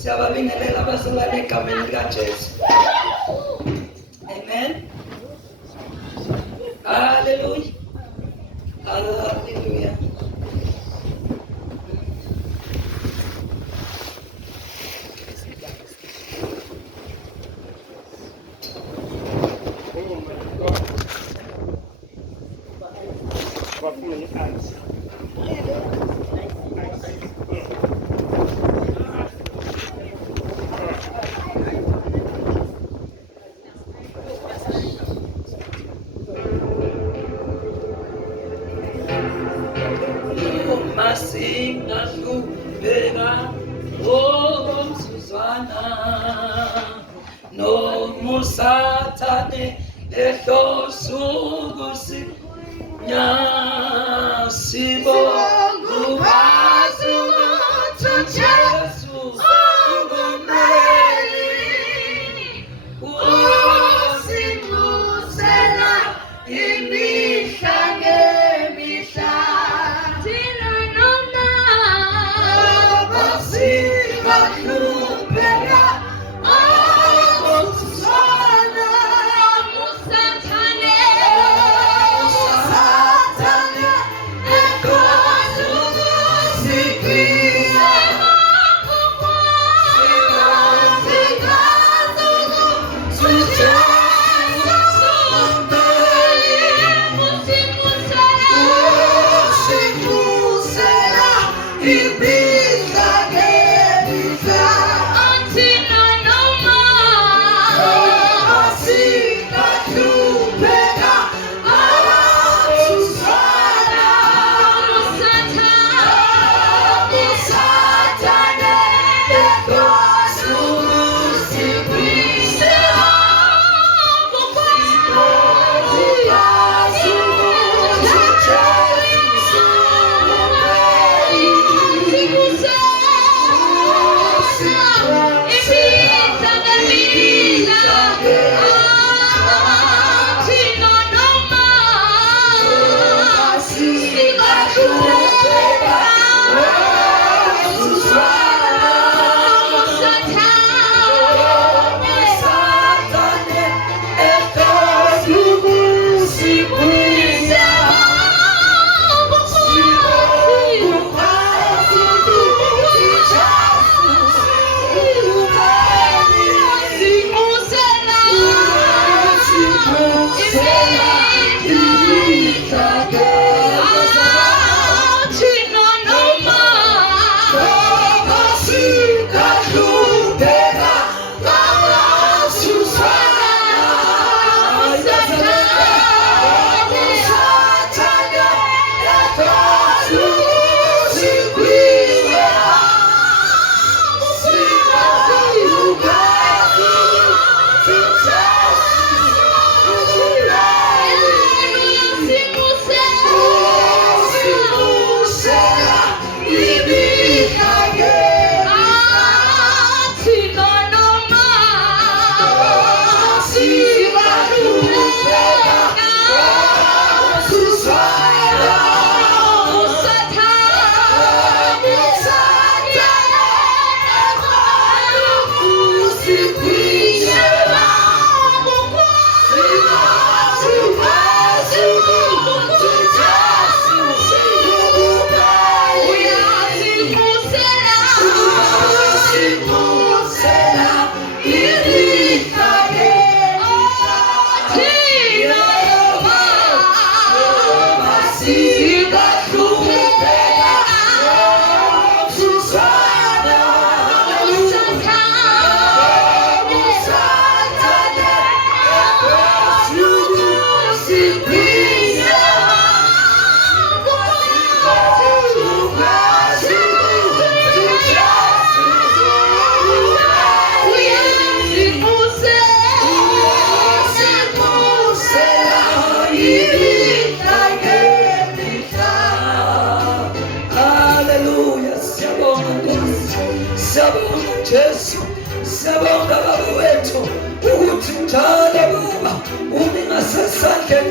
Siyababingelela abazalwane egameni likaJesu. Amen. Hallelujah. Hallelujah. Masinga lubeka omsuzwana no musathane ehlosukusi nyasibo kubasuku Jesu ungumeli usimusela imihla ngemihla Go!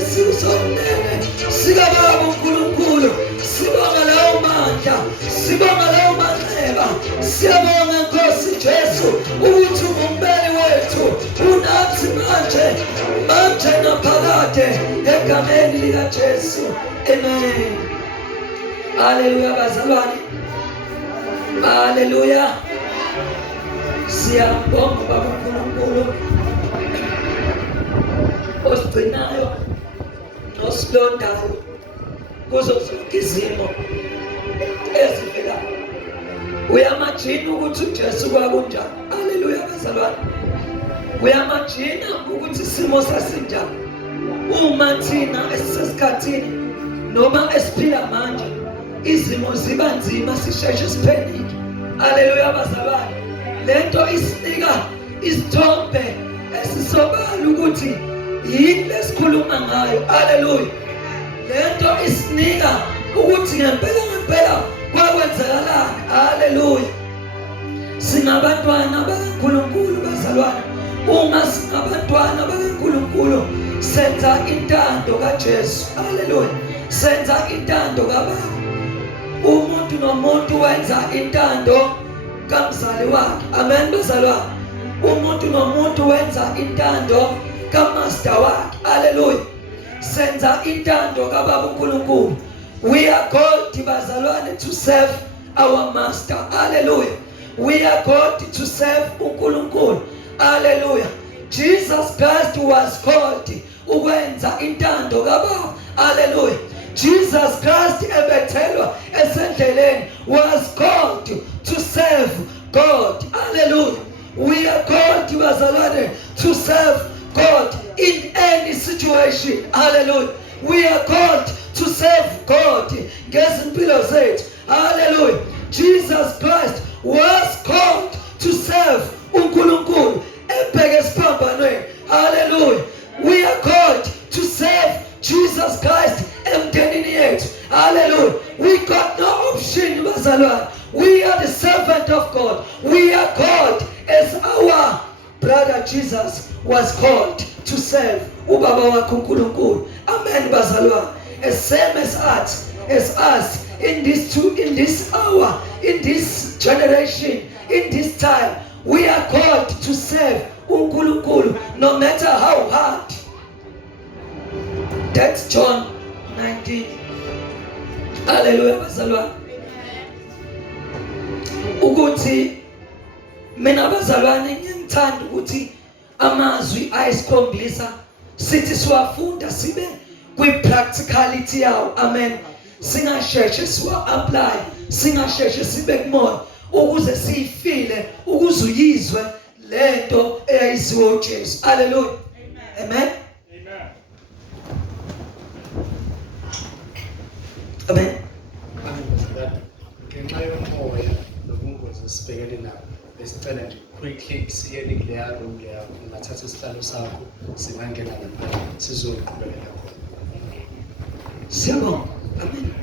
esikusonene sikababa uNkulunkulu. Sibonga lawo mandla, sibonga lawo manxeba. Siyabonga Nkosi Jesu ukuthi ungumbeli wethu, unathi manje naphakade egameni likaJesu. Amen. Haleluya bazalwane. Haleluya. Siyabonga Baba uNkulunkulu osigcinayo nosilondayo kuzo zonke izimo ezivelayo. Uyamajina ukuthi uJesu kwakunjani. Haleluya bazalwane. Uyamajina ukuthi isimo sasinjani. Uma thina esisesikhathini noma esiphila manje izimo ziba nzima sisheshe siphenike. Haleluya bazalwane. Lento isinika isithombe esisobala ukuthi yini lesikhuluma ngayo. Haleluya. Lento isinika ukuthi ngempela kwakwenzakalani. Haleluya. Singabantwana bakaNkulunkulu bazalwane. Uma singabantwana bakaNkulunkulu senza intando kaJesu. Haleluya. Senza intando kaBaba. Umuntu nomuntu wenza intando kamzali wakhe. Amen bazalwane. Umuntu nomuntu wenza intando kamaster wakhe. Haleluya. Senza intando kaBaba uNkulunkulu. We are called bazalwane to serve our master. Hallelujah. We are called to serve uNkulunkulu. Hallelujah. Jesus Christ was called ukwenza intando kaBaba. Hallelujah. Jesus Christ ebethelwa esendleleni was called to serve God. Hallelujah. We are called bazalwane to serve God in any situation. Hallelujah. We are called to serve God. Ngezimpilo zethu. Hallelujah. Jesus Christ was called to serve uNkulunkulu ebheke esiphambanweni. Hallelujah. We are called to serve Jesus Christ emndenini yethu. Hallelujah. We got no option bazalwane. We are the servant of God. We are called as our brother Jesus was called to serve ubaba wakhe uNkulunkulu. Amen bazalwane. As same as us in this hour, in this generation, in this time, we are called to serve uNkulunkulu no matter how hard. That's John 19. Hallelujah bazalwane. Ukuthi mina bazalwane ngiyangithanda ukuthi amazwi ayisikhombisa sithi siwafunda sibe kwi-practicality yawo. Amen. Singasheshe siwa-apply, singasheshe sibe kumoya ukuze siyifile, ukuze uyizwe lento eyayiziwe uJesu. Hallelujah. Amen. Amen. Ngenxa yomoya nobungozi esibhekene nabo, besicela nje quickly siyeni kuleya room leya, ungathatha isihlalo sakho singangena lapha sizoqhubekela khona. Siyabonga. Amen.